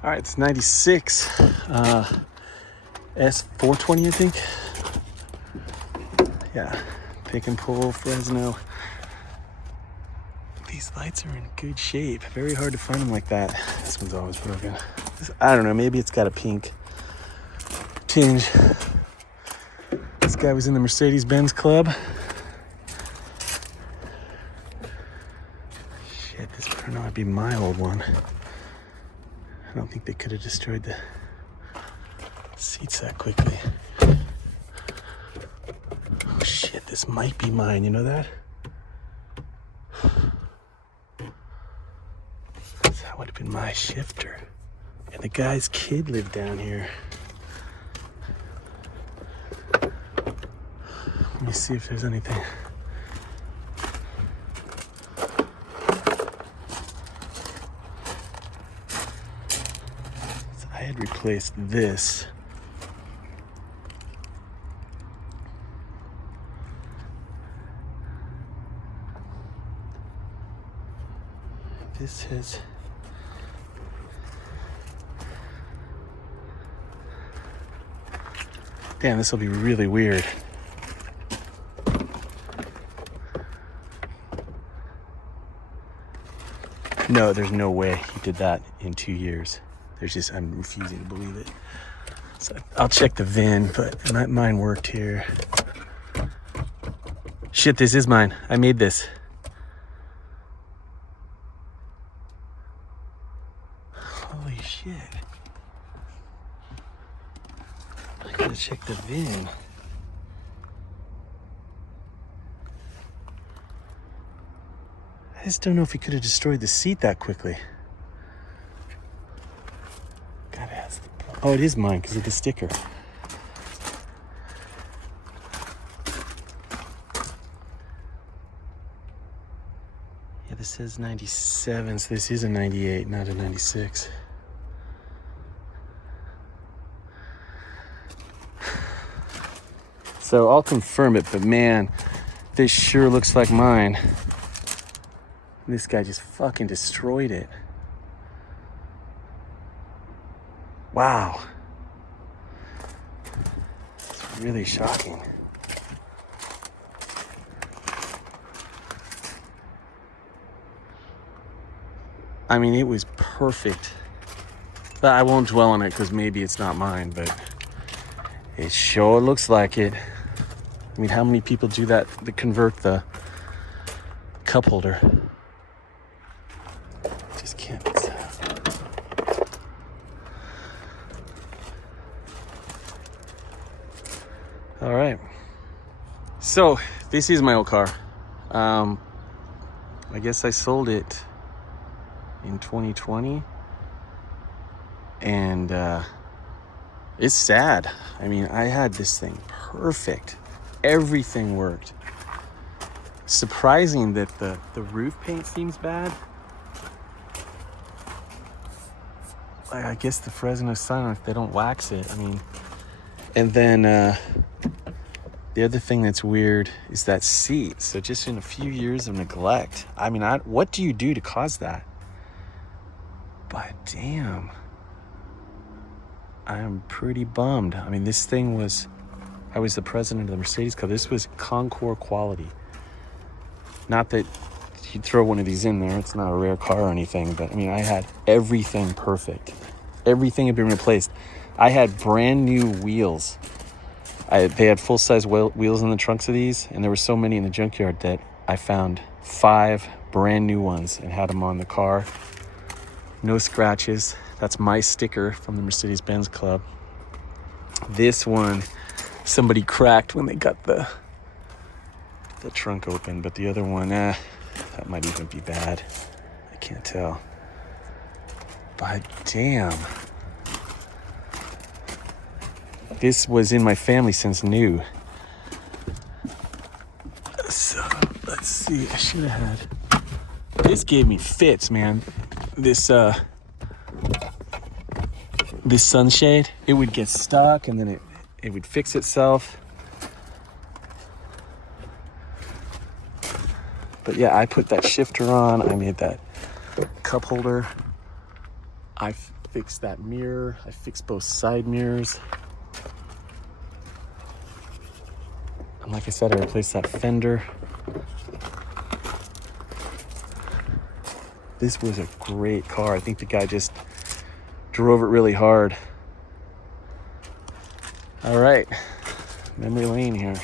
All right, it's 96 S420, I think. Yeah, Picknpull, Fresno. These lights are in good shape. Very hard to find them like that. This one's always broken. I don't know, maybe it's got a pink tinge. This guy was in the Mercedes-Benz club. Shit, this better not be my old one. I don't think they could have destroyed the seats that quickly. Oh shit, this might be mine, you know that? That would have been my shifter. And the guy's kid lived down here. Let me see if there's anything. So I had replaced this. This is damn, this will be really weird. No, there's no way he did that in 2 years. I'm refusing to believe it. So I'll check the VIN, but mine worked here. Shit, this is mine. I made this. Holy shit. I gotta check the VIN. I just don't know if he could have destroyed the seat that quickly. Gotta ask. Oh, it is mine because of the sticker. Yeah, this says 97, so this is a 98, not a 96. So I'll confirm it, but man, this sure looks like mine. This guy just fucking destroyed it. Wow. It's really shocking. I mean, it was perfect. But I won't dwell on it because maybe it's not mine, but it sure looks like it. I mean, how many people do that to convert the cup holder? Just can't mix that. All right. So this is my old car. I guess I sold it in 2020. And it's sad. I mean, I had this thing perfect. Everything worked. Surprising that the roof paint seems bad. I guess the Fresno sunroof, they don't wax it. I mean, and then the other thing that's weird is that seat. So just in a few years of neglect, I mean, what do you do to cause that? But damn, I'm pretty bummed. I mean, this thing I was the president of the Mercedes Club. This was concours quality. Not that you'd throw one of these in there. It's not a rare car or anything, but I mean, I had everything perfect. Everything had been replaced. I had brand new wheels. They had full-size wheels in the trunks of these, and there were so many in the junkyard that I found 5 brand new ones and had them on the car. No scratches. That's my sticker from the Mercedes-Benz Club. This one, somebody cracked when they got the trunk open, but the other one, that might even be bad. I can't tell. But damn. This was in my family since new. So, let's see. I should have had... This gave me fits, man. This sunshade, it would get stuck and then it would fix itself. But yeah, I put that shifter on. I made that cup holder. fixed that mirror. I fixed both side mirrors. And like I said, I replaced that fender. This was a great car. I think the guy just drove it really hard. All right, memory lane here.